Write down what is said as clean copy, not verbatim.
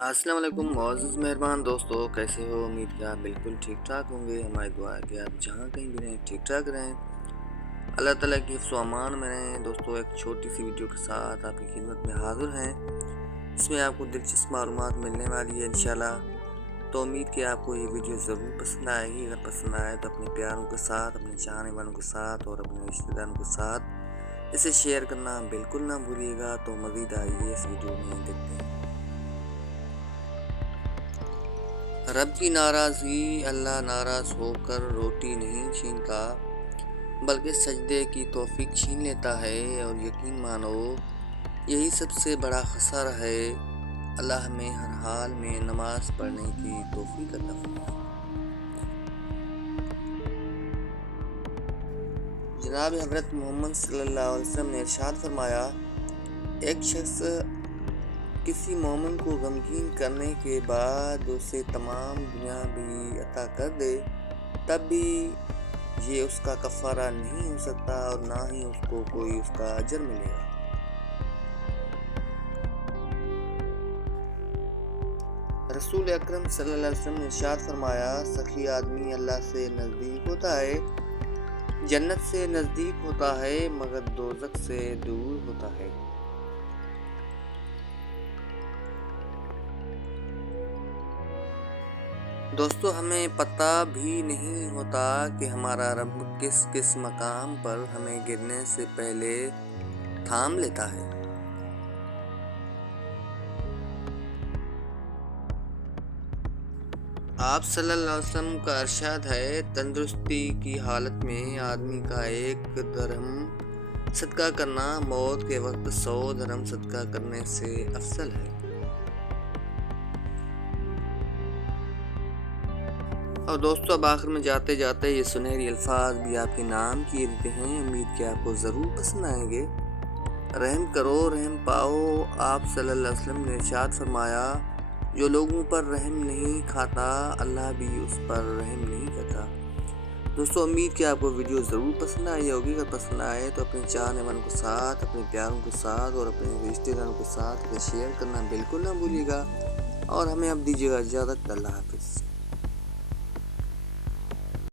अस्सलाम वालेकुम मुअज़्ज़िज़ मेहरबान दोस्तों, कैसे हो? उम्मीद कि आप बिल्कुल ठीक ठाक होंगे। हमारी दुआ है कि आप जहाँ कहीं भी रहें ठीक ठाक रहें। अल्लाह ताला की हिफ्ज़ व अमान में रहें। दोस्तों, एक छोटी सी वीडियो के साथ आपकी खिदमत में हाज़िर हैं। इसमें आपको दिलचस्प मालूमात मिलने वाली है इंशाल्लाह। तो उम्मीद कि आपको ये वीडियो ज़रूर पसंद आएगी। अगर पसंद आए तो अपने प्यारों के साथ, अपने चाहने वालों के साथ और अपने रिश्तेदारों के साथ इसे शेयर करना बिल्कुल ना भूलिएगा। तो मज़ीद आइए इस वीडियो में देखते हैं। रब की नाराज़गी, अल्लाह नाराज़ होकर रोटी नहीं छीनता बल्कि सजदे की तौफीक छीन लेता है। और यकीन मानो यही सबसे बड़ा खसारा है। अल्लाह हमें हर हाल में नमाज पढ़ने की तौफीक अता फरमाए। जनाब हज़रत मोहम्मद सल्लल्लाहु अलैहि वसल्लम ने इरशाद फरमाया, एक शख्स किसी मोमिन को गमगीन करने के बाद उसे तमाम दुनिया भी अता कर दे, तब भी ये उसका कफ़ारा नहीं हो सकता और ना ही उसको कोई उसका अजर मिलेगा। रसूल अकरम सल्लल्लाहु अलैहि वसल्लम ने इरशाद फरमाया, सखी आदमी अल्लाह से नज़दीक होता है, जन्नत से नज़दीक होता है, मगर दोज़ख से दूर होता है। दोस्तों, हमें पता भी नहीं होता कि हमारा रब किस किस मकाम पर हमें गिरने से पहले थाम लेता है। आप सल्लल्लाहु अलैहि वसल्लम का इरशाद है, तंदुरुस्ती की हालत में आदमी का एक दरहम सदका करना मौत के वक्त 100 दरहम सदका करने से अफसल है। और दोस्तों, अब आखिर में जाते जाते ये सुनहरी अल्फाज भी आपके नाम किए देते हैं। उम्मीद कि आपको ज़रूर पसंद आएंगे। रहम करो रहम पाओ। आप सल्लल्लाहु अलैहि वसल्लम ने इरशाद फरमाया, जो लोगों पर रहम नहीं खाता अल्लाह भी उस पर रहम नहीं करता। दोस्तों, उम्मीद कि आपको वीडियो ज़रूर पसंद आई होगी। अगर पसंद आए तो अपने चाहने वालों के साथ, अपने प्यारों के साथ और अपने रिश्तेदारों के साथ शेयर करना बिल्कुल ना भूलिएगा। और हमें अब दीजिएगा इजाज़त। अल्लाह हाफ़िज़।